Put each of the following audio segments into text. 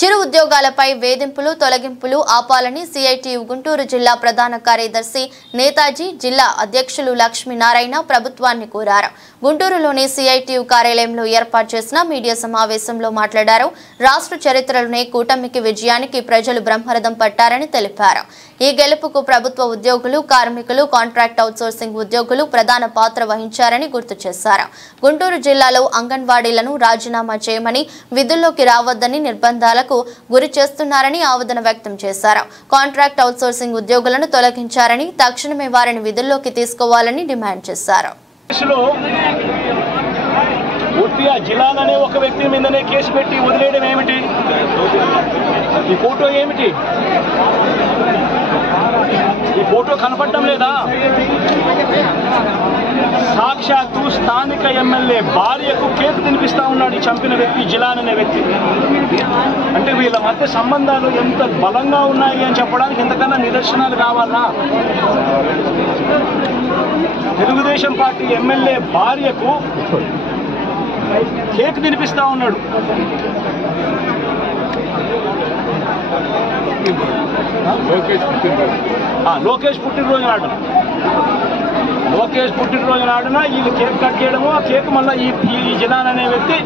చిరు ఉద్యోగాలపై వేధింపులు తొలగింపులు ఆపాలని సిఐటియు గుంటూరు జిల్లా ప్రధాన కార్యదర్శి నేతాజీ జిల్లా అధ్యక్షులు లక్ష్మీనారాయణ ప్రభుత్వాన్ని కోరారు. గుంటూరులోని సిఐటియు కార్యాలయంలో ఏర్పాటు చేసిన మీడియా సమావేశంలో మాట్లాడారు. రాష్ట్ర చరిత్రలోనే కూటమికి విజయానికి ప్రజలు బ్రహ్మరథం పట్టారని తెలిపారు. ఈ గెలుపుకు ప్రభుత్వ ఉద్యోగులు, కార్మికులు, కాంట్రాక్ట్ అవుట్సోర్సింగ్ ఉద్యోగులు ప్రధాన పాత్ర వహించారని గుర్తు చేశారు. గుంటూరు జిల్లాలో అంగన్వాడీలను రాజీనామా చేయమని, విధుల్లోకి రావద్దని నిర్బంధాలకు గురి చేస్తున్నారని ఆవేదన వ్యక్తం చేశారు. కాంట్రాక్ట్ అవుట్సోర్సింగ్ ఉద్యోగులను తొలగించారని, తక్షణమే వారిని విధుల్లోకి తీసుకోవాలని డిమాండ్ చేశారు. జిల్లాలోనే ఒక వ్యక్తి మీదనే కేసు పెట్టి వదిలేయడం ఏమిటి? ఈ ఫోటో ఏమిటి? ఈ ఫోటో కనపడటం లేదా? సాక్షాత్తు స్థానిక ఎమ్మెల్యే భార్యకు కేక్ తినిపిస్తా ఉన్నాడు ఈ చంపిన వ్యక్తి, జిలాన్ అనే వ్యక్తి. అంటే వీళ్ళ మధ్య సంబంధాలు ఎంత బలంగా ఉన్నాయి అని చెప్పడానికి ఎంతకన్నా నిదర్శనాలు కావాలా? తెలుగుదేశం పార్టీ ఎమ్మెల్యే భార్యకు కేక్ తినిపిస్తా ఉన్నాడు. లోకేష్ పుట్టినరోజు నాడున వీళ్ళు కేక్ కట్ చేయడము, ఆ కేక్ మళ్ళీ ఈ జిలాన్ అనే వ్యక్తి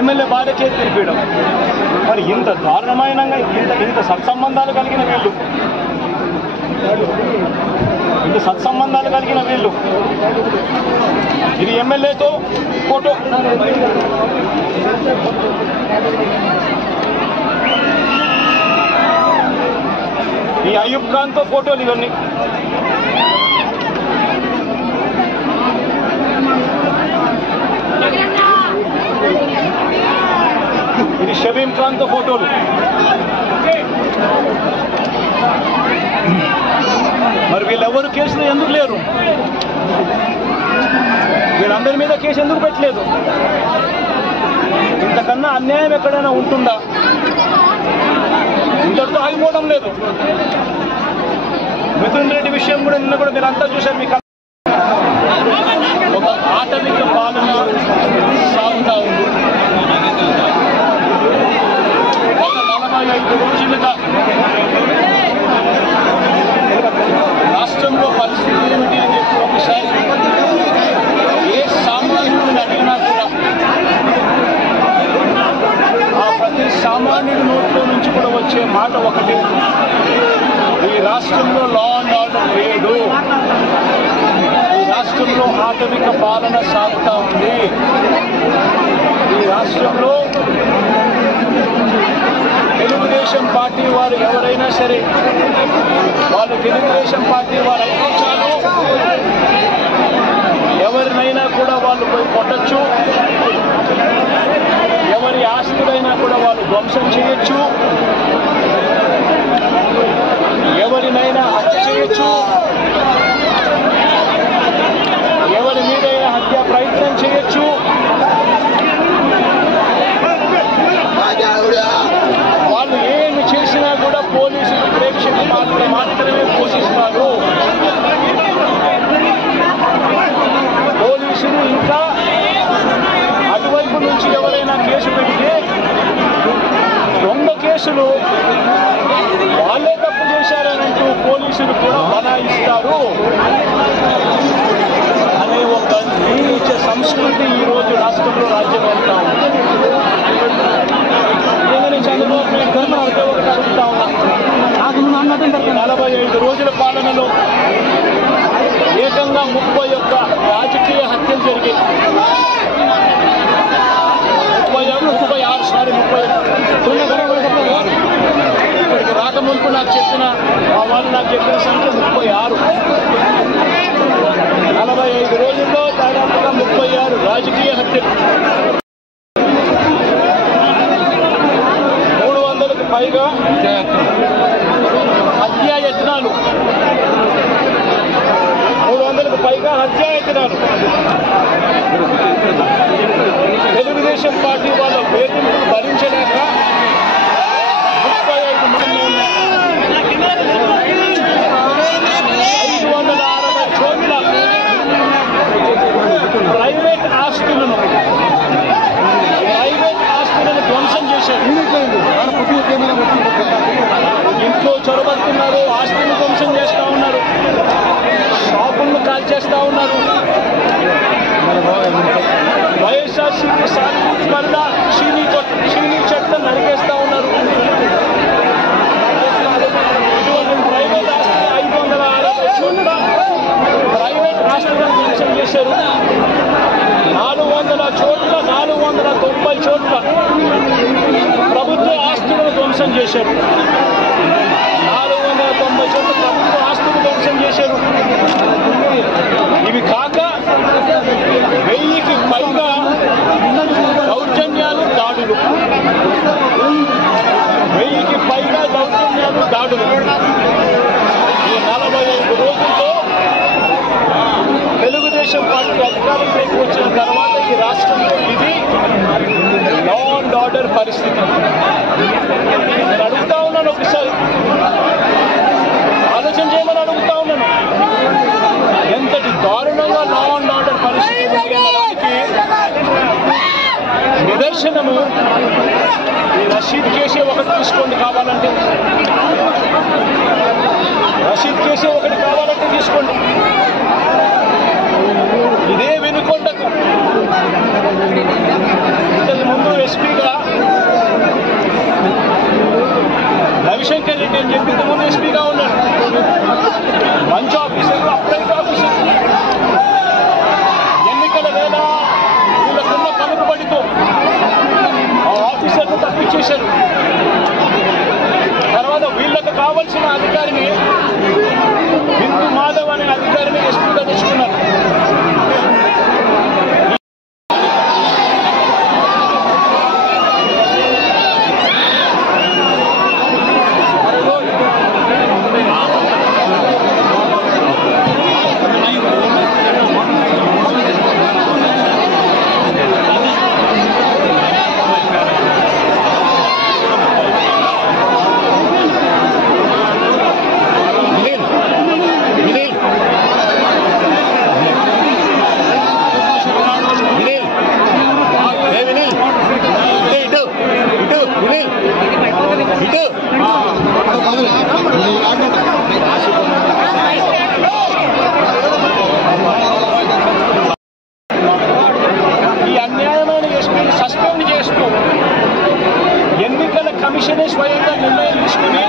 ఎమ్మెల్యే భార్య కేక్ తినిపించడం. మరి ఇంత దారుణమైన ఇంత సత్సంబంధాలు కలిగిన వీళ్ళు ఇది ఎమ్మెల్యేతో ఫోటో. ఈ అయూబ్ ఖాన్తో ఫోటోలు ఇవన్నీ. ఇది షబీం ఖాన్తో ఫోటోలు. మరి వీళ్ళెవరు కేసులు ఎందుకు లేరు? వీళ్ళందరి మీద కేసు ఎందుకు పెట్టలేదు? ఇంతకన్నా అన్యాయం ఎక్కడైనా ఉంటుందా? ఇంతటితో ఆగిపోవడం లేదు. మిథున్ రెడ్డి విషయం కూడా నిన్న కూడా మీరు అంతా చూశారు. మీకు ఒక ఆటవిక పాలన సాగుతా ఉంది. ఒక 45 రోజులుగా రాష్ట్రంలో పరిస్థితి ఏమిటి అని చెప్పి ఒకసారి ఏ సామాన్యుడిని అడిగినా కూడా ఆ ప్రతి సామాన్యుడి నోట్లో నుంచి కూడా వచ్చే మాట ఒకటి: ఈ రాష్ట్రంలో లా అండ్ ఆర్డర్ లేదు, ఈ రాష్ట్రంలో ఆటవిక పాలన సాగుతూ ఉంది, ఈ రాష్ట్రంలో తెలుగుదేశం పార్టీ వారు ఎవరైనా సరే వాళ్ళు తెలుగుదేశం పార్టీ వారు అయితే చాలు, ఎవరినైనా కూడా వాళ్ళు పోయి కొట్టచ్చు, ఎవరి ఆస్తులైనా కూడా వాళ్ళు ధ్వంసం చేయొచ్చు, ఎవరినైనా హత్య చేయొచ్చు, ఎవరి మీదైనా హత్య ప్రయత్నం చేయొచ్చు. వాళ్ళు ఏమి చేసినా కూడా పోలీసులు ప్రేక్షక పాత్ర మాత్రమే పోషిస్తారు. పోలీసులు ఇంకా అటువైపు నుంచి ఎవరైనా కేసు పెడితే 100 కేసులు వాళ్ళే తప్పు చేశారనంటూ పోలీసులు కూడా బనాయిస్తారు అనే ఒక నీచ సంస్కృతి ఈరోజు రాష్ట్రంలో రాజ్యం వెళ్తా ఉంది. చంద్రబాబు నాయుడు గారు అర్థం ఒకటి అడుగుతా ఉన్నాను. 45 రోజుల పాలనలో ఏకంగా 31 రాజకీయ హత్యలు జరిగాయి. 36 ఇక్కడికి రాకముందు నాకు చెప్పిన సంఖ్య 36. 45 రోజుల్లో దాదాపుగా 36 రాజకీయ హత్యలు, 300కు పైగా హత్యాయత్నాలు, 300కు పైగా హత్యాయత్నాలు. తెలుగుదేశం పార్టీ వాళ్ళ వేధింపులు భరించలేక 35 మంది 560 చోట్ల ప్రైవేట్ ఆస్తులను ధ్వంసం చేశారు. ఆదివాసీకి సానుభూతి వల్ల చీనీ చెట్ల నరికేస్తా ఉన్నారు. ఇటువంటి ప్రైవేట్ ఆస్తి 560 చోట్ల ప్రైవేట్ ఆస్తులను ధ్వంసం చేశారు. 400 చోట్ల 490 చోట్ల ప్రభుత్వ ఆస్తులను ధ్వంసం చేశారు. 490 చోట్ల ప్రభుత్వ ఆస్తులు ధ్వంసం చేశారు. ఇవి కాక 1000కి పైగా దౌర్జన్యాలు, దాడులు. 1000కి పైగా దౌర్జన్యాలు, దాడులు. ఈ 45 రోజుల్లో తెలుగుదేశం పార్టీ అధికారంలోకి వచ్చిన తర్వాత ఈ రాష్ట్రంలో ఇది లా అండ్ ఆర్డర్ పరిస్థితి. నేను అడుగుతా ఉన్నాను, ఒకసారి ఆలోచన చేయమని అడుగుతా ఉన్నాను. ఎంతటి దారుణంగా లా అండ్ ఆర్డర్ పరిస్థితి అనడానికి నిదర్శనము ఈ రషీద్ కేసే ఒకటి తీసుకోండి కావాలంటే. రషీద్ కేసే ఒకటి కావాలంటే తీసుకోండి. ఇదే వెనుకొండకు ఇంతకు ముందు ఎస్పీగా రవిశంకర్ రెడ్డి అని చెప్పి ఇంతకుముందు ఎస్పీగా ఉన్నాడు. మంచి ఆఫీసర్, అప్లైట్ ఆఫీసర్. ఎన్నికల వేళ వీళ్ళకున్న పలుకుబడితో ఆ ఆఫీసర్ను తప్పించేశారు. తర్వాత వీళ్ళకు కావలసిన అధికారిని బిందు మాధవ్ అనే అధికారిని ఎస్పీగా తెచ్చుకున్నారు. ఈ అన్యాయమైన ఎస్పీని సస్పెండ్ చేస్తూ ఎన్నికల కమిషనే స్వయంగా నిర్ణయం తీసుకుని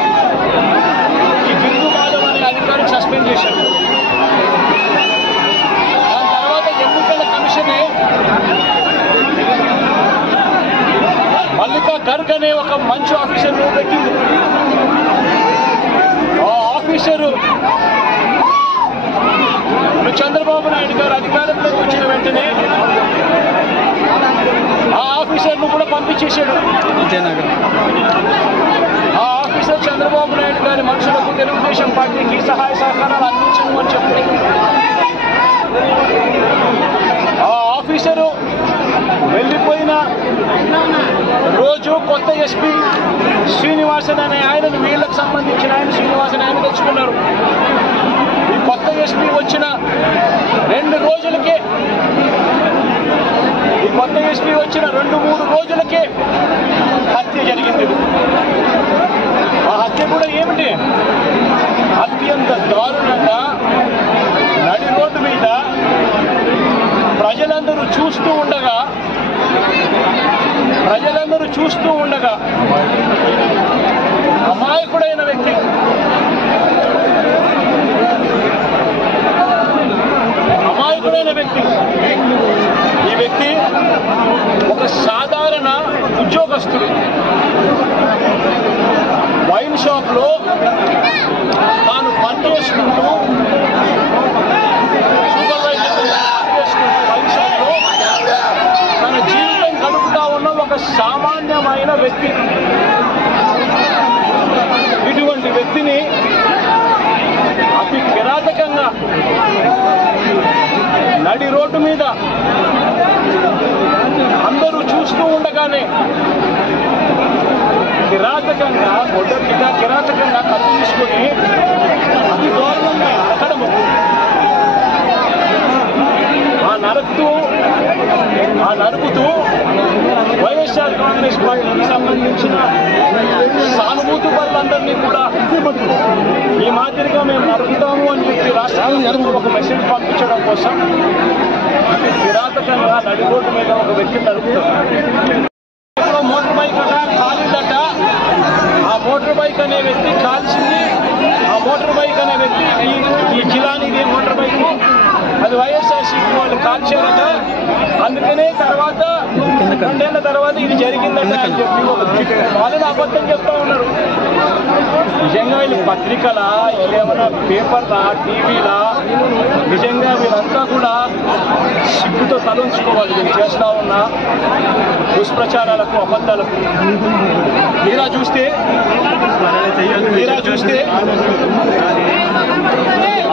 ఈ బిందు మాధవ్ అనే అధికారిని సస్పెండ్ చేశారు. దాని తర్వాత ఎన్నికల కమిషనే మల్లికా గర్గ్ అనే ఒక మంచి ఆఫీసర్ పెట్టింది. ఆ ఆఫీసరు చంద్రబాబు నాయుడు గారు అధికారంలోకి వచ్చిన వెంటనే ఆ ఆఫీసర్ను కూడా పంపించేశాడు. ఆ ఆఫీసర్ చంద్రబాబు నాయుడు గారి మనుషులకు తెలుగుదేశం పార్టీకి సహాయ సహకారాలు అందించను అని చెప్పి ఆ ఆఫీసరు వెళ్ళిపోయిన రోజు కొత్త ఎస్పీ శ్రీనివాసన్ అనే ఆయనను, వీళ్ళకు సంబంధించిన ఆయన శ్రీనివాసన్ ఆయన తెచ్చుకున్నారు. ఈ కొత్త ఎస్పీ వచ్చిన 2 రోజులకే, ఈ కొత్త ఎస్పీ వచ్చిన 2-3 రోజులకే హత్య జరిగింది. ఆ హత్య కూడా ఏమిటి? అత్యంత దారుణంగా నడి రోడ్డు మీద ప్రజలందరూ చూస్తూ ఉండగా అమాయకుడైన వ్యక్తి, ఈ వ్యక్తి ఒక సాధారణ ఉద్యోగస్తుడు. వైన్ షాప్లో తాను పనిచేసుకుంటూ వైన్ షాప్లో తన జీవితం గడుపుతా ఉన్న ఒక సామాన్యమైన వ్యక్తి. ఇటువంటి వ్యక్తిని అతి కిరాతకంగా నడి రోడ్డు మీద అందరూ చూస్తూ ఉండగానే కిరాతకంగా కత్తి తీసుకొని అతి దారుణంగా నరకడము. ఆ నరుకుతూ వైఎస్ఆర్ కాంగ్రెస్ పార్టీకి సంబంధించిన సానుభూతి పరులందరినీ కూడా ఈ మాదిరిగా మేము నరుకుతాము అని చెప్పి రాష్ట్రానికి ఒక మెసేజ్ పంపించడం కోసం కిరాతకంగా నడిరోడ్డు మీద ఒక వ్యక్తి నడుపుతారు. మోటార్ బైక్ అట కాలిందట. ఆ మోటార్ బైక్ అనే వ్యక్తి కాల్చింది. ఆ మోటార్ బైక్ అనే వ్యక్తి ఈ జిలానీది మోటార్ బైక్ అది వైఎస్ఆర్సీపీ వాళ్ళు కాల్చారట. అందుకనే తర్వాత 2 ఏళ్ల తర్వాత ఇది జరిగిందట అని చెప్పి వాళ్ళని అబద్ధం చెప్తా ఉన్నారు. నిజంగా వీళ్ళు పత్రికలా, వీళ్ళేమన్నా పేపర్లా, టీవీలా, నిజంగా వీళ్ళంతా కూడా సిగ్గుతో తలంచుకోవాలి. వీళ్ళు చేస్తా ఉన్న దుష్ప్రచారాలకు, అబద్ధాలకు. మీరా చూస్తే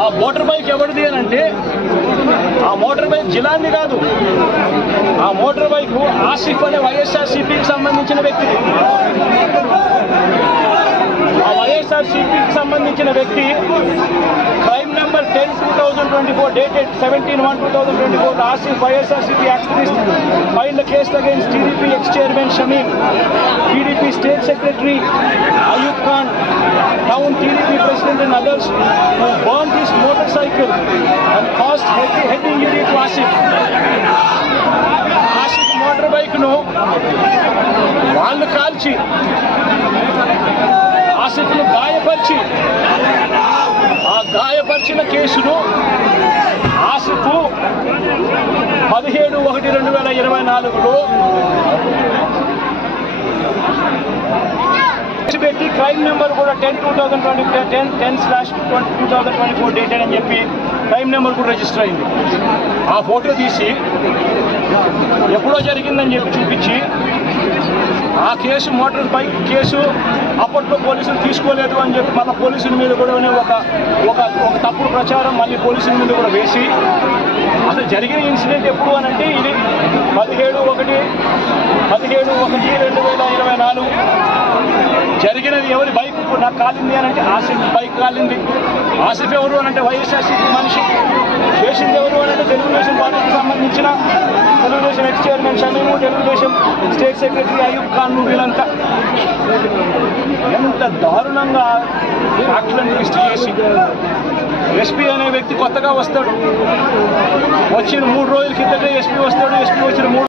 ఆ మోటార్ బైక్ ఎవరిది అని అంటే ఆ మోటార్ బైక్ జిలాంది కాదు. ఆ మోటార్ బైక్ ఆసిఫ్ అనే వైఎస్ఆర్సీపీకి సంబంధించిన వ్యక్తిది. ఆ వైఎస్ఆర్సీపీకి సంబంధించిన వ్యక్తి crime number 10/2024 dated 17/1/2024 Asif YSRCP activist filed case against TDP X chairman Shamim, TDP state secretary Ayub Khan, town TDP president and others who burned his motorcycle and caused head injury to Asif. Asif motor బైక్ను వాళ్ళు కాల్చి ఆసిఫ్ను గాయపరిచి ఆ గాయపరిచిన కేసును ఆసిఫ్ 17/1/2024లో పెట్టి క్రైమ్ నెంబర్ కూడా 10/2024 డేటెడ్ అని చెప్పి crime number కూడా రిజిస్టర్ అయింది. ఆ ఫోటో తీసి ఎప్పుడో జరిగిందని చెప్పి చూపించి ఆ కేసు మోటార్ బైక్ కేసు అప్పట్లో పోలీసులు తీసుకోలేదు అని చెప్పి మళ్ళీ పోలీసుల మీద కూడా ఒక తప్పుడు ప్రచారం మళ్ళీ పోలీసుల మీద కూడా వేసి అసలు జరిగిన ఇన్సిడెంట్ ఎప్పుడు అని అంటే ఇది 17/1/2024 జరిగినది. ఎవరి బైక్ నాకు కాలింది అని అంటే ఆసిఫ్ బైక్ కాలింది. ఆసిఫ్ ఎవరు అని అంటే వైఎస్ఆర్సీపీ మనిషి. చేసింది ఎవరు అని అంటే తెలుగుదేశం పార్టీకి సంబంధించిన Telugu Desam X chairman Shamim, Telugu Desam state secretary Ayub Khan. వీళ్ళంతా ఎంత దారుణంగా ఫ్యాక్టులను ట్విస్ట్ చేసి ఎస్పీ అనే వ్యక్తి కొత్తగా వస్తాడు. వచ్చిన 3 రోజుల కిందటే ఎస్పీ వస్తాడు. ఎస్పీ వచ్చిన 3